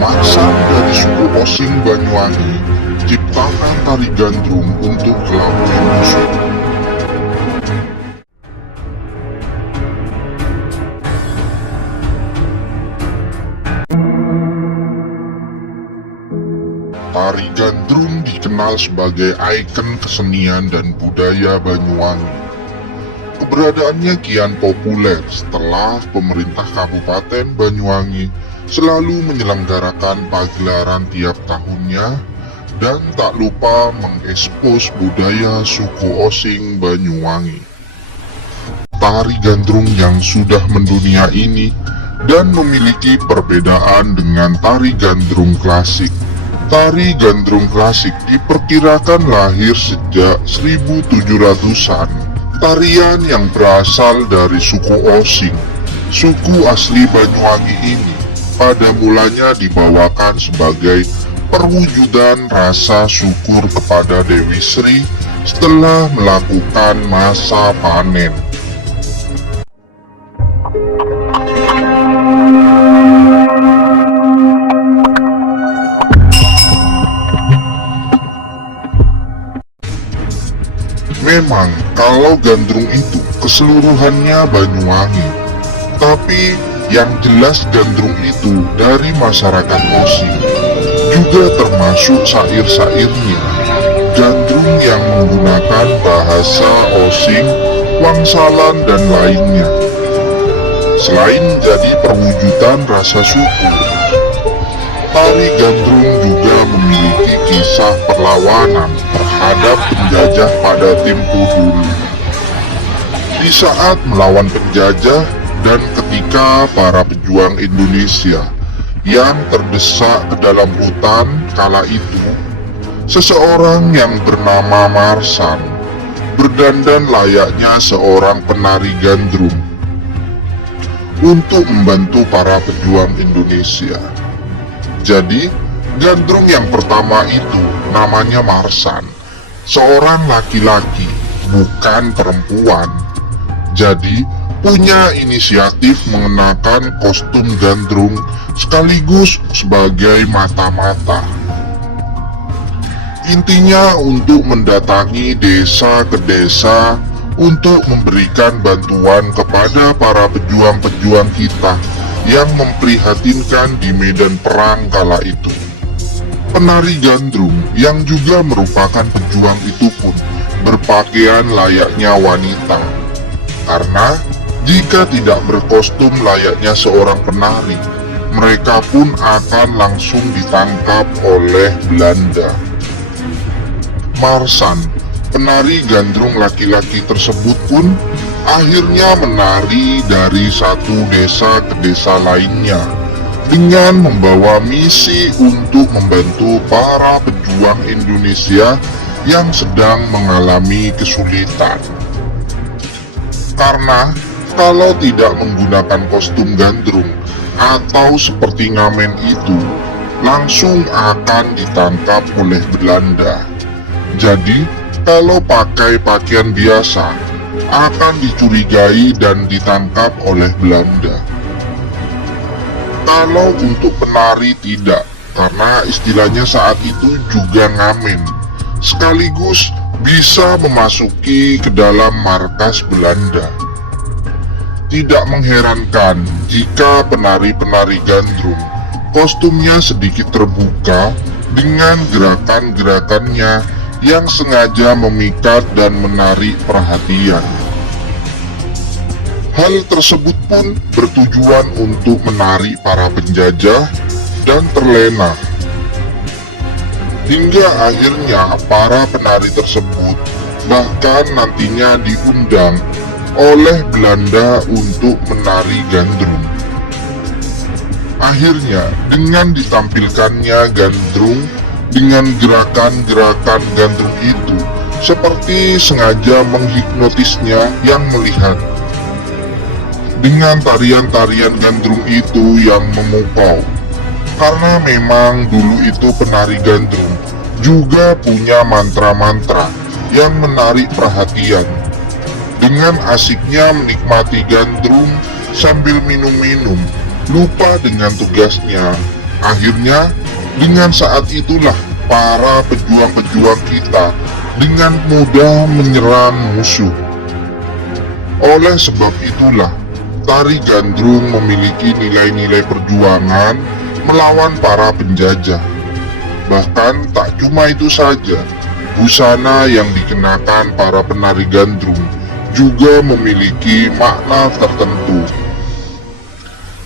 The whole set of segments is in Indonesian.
Marsan dari suku Osing Banyuwangi ciptakan tari gandrung untuk kelabui musuh. Tari gandrung dikenal sebagai ikon kesenian dan budaya Banyuwangi. Keberadaannya kian populer setelah pemerintah Kabupaten Banyuwangi selalu menyelenggarakan pagelaran tiap tahunnya dan tak lupa mengekspos budaya suku Osing Banyuwangi. Tari gandrung yang sudah mendunia ini dan memiliki perbedaan dengan tari gandrung klasik. Tari gandrung klasik diperkirakan lahir sejak 1700-an. Tarian yang berasal dari suku Osing, suku asli Banyuwangi ini, pada mulanya dibawakan sebagai perwujudan rasa syukur kepada Dewi Sri setelah melakukan masa panen. Memang kalau gandrung itu keseluruhannya Banyuwangi, tapi yang jelas gandrung itu dari masyarakat Osing, juga termasuk syair-syairnya. Gandrung yang menggunakan bahasa Osing, Wangsalan dan lainnya. Selain menjadi perwujudan rasa syukur, tari gandrung juga memiliki kisah perlawanan terhadap penjajah pada tempo dulu. Di saat melawan penjajah dan ketika para pejuang Indonesia yang terdesak ke dalam hutan kala itu, seseorang yang bernama Marsan berdandan layaknya seorang penari gandrung untuk membantu para pejuang Indonesia. Jadi, gandrung yang pertama itu namanya Marsan, seorang laki-laki, bukan perempuan. Jadi, punya inisiatif mengenakan kostum gandrung sekaligus sebagai mata-mata. Intinya untuk mendatangi desa ke desa untuk memberikan bantuan kepada para pejuang-pejuang kita yang memprihatinkan di medan perang kala itu. Penari gandrung yang juga merupakan pejuang itu pun berpakaian layaknya wanita, karena jika tidak berkostum layaknya seorang penari, mereka pun akan langsung ditangkap oleh Belanda. Marsan, penari gandrung laki-laki tersebut pun akhirnya menari dari satu desa ke desa lainnya dengan membawa misi untuk membantu para pejuang Indonesia yang sedang mengalami kesulitan. Karena kalau tidak menggunakan kostum gandrung atau seperti ngamen itu, langsung akan ditangkap oleh Belanda. Jadi, kalau pakai pakaian biasa, akan dicurigai dan ditangkap oleh Belanda. Kalau untuk penari tidak, karena istilahnya saat itu juga ngamen, sekaligus bisa memasuki ke dalam markas Belanda. Tidak mengherankan jika penari-penari gandrung kostumnya sedikit terbuka dengan gerakan-gerakannya yang sengaja memikat dan menarik perhatian. Hal tersebut pun bertujuan untuk menarik para penjajah dan terlena. Hingga akhirnya para penari tersebut bahkan nantinya diundang oleh Belanda untuk menari gandrung. Akhirnya dengan ditampilkannya gandrung dengan gerakan-gerakan gandrung itu seperti sengaja menghipnotisnya yang melihat. Dengan tarian-tarian gandrung itu yang memukau, karena memang dulu itu penari gandrung juga punya mantra-mantra yang menarik perhatian. Dengan asiknya menikmati gandrung sambil minum-minum, lupa dengan tugasnya. Akhirnya, dengan saat itulah para pejuang-pejuang kita dengan mudah menyerang musuh. Oleh sebab itulah, tari gandrung memiliki nilai-nilai perjuangan melawan para penjajah. Bahkan tak cuma itu saja, busana yang dikenakan para penari gandrung juga memiliki makna tertentu.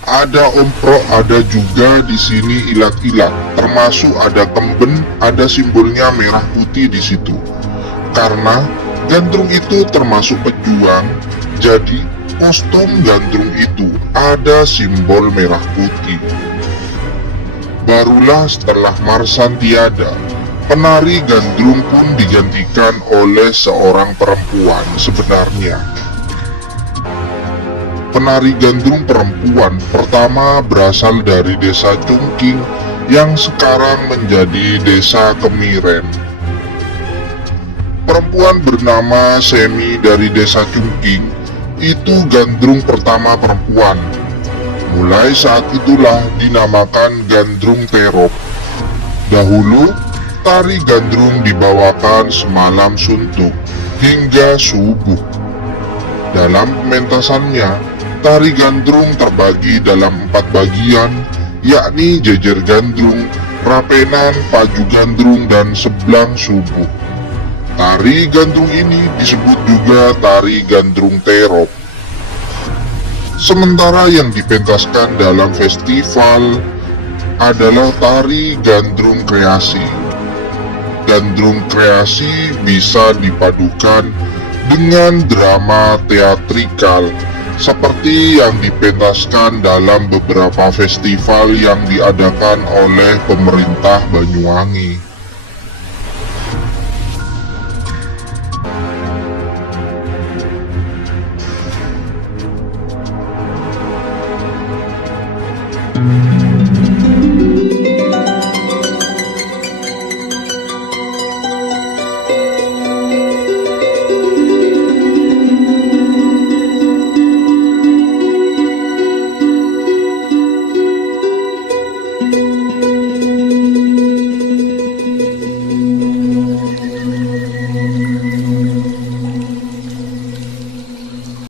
Ada omprok, ada juga di sini ilat-ilat, termasuk ada kemben, ada simbolnya merah putih di situ. Karena gandrung itu termasuk pejuang, jadi kostum gandrung itu ada simbol merah putih. Barulah setelah Marsan tiada, penari gandrung pun digantikan oleh seorang perempuan sebenarnya. Penari gandrung perempuan pertama berasal dari desa Cungking yang sekarang menjadi desa Kemiren. Perempuan bernama Semi dari desa Cungking itu gandrung pertama perempuan. Mulai saat itulah dinamakan gandrung terop. Dahulu, tari gandrung dibawakan semalam suntuk hingga subuh. Dalam pementasannya, tari gandrung terbagi dalam 4 bagian, yakni jejer gandrung, rapenan, paju gandrung, dan seblang subuh. Tari gandrung ini disebut juga tari gandrung terop. Sementara yang dipentaskan dalam festival adalah tari gandrung kreasi. Gandrung kreasi bisa dipadukan dengan drama teatrikal seperti yang dipentaskan dalam beberapa festival yang diadakan oleh pemerintah Banyuwangi.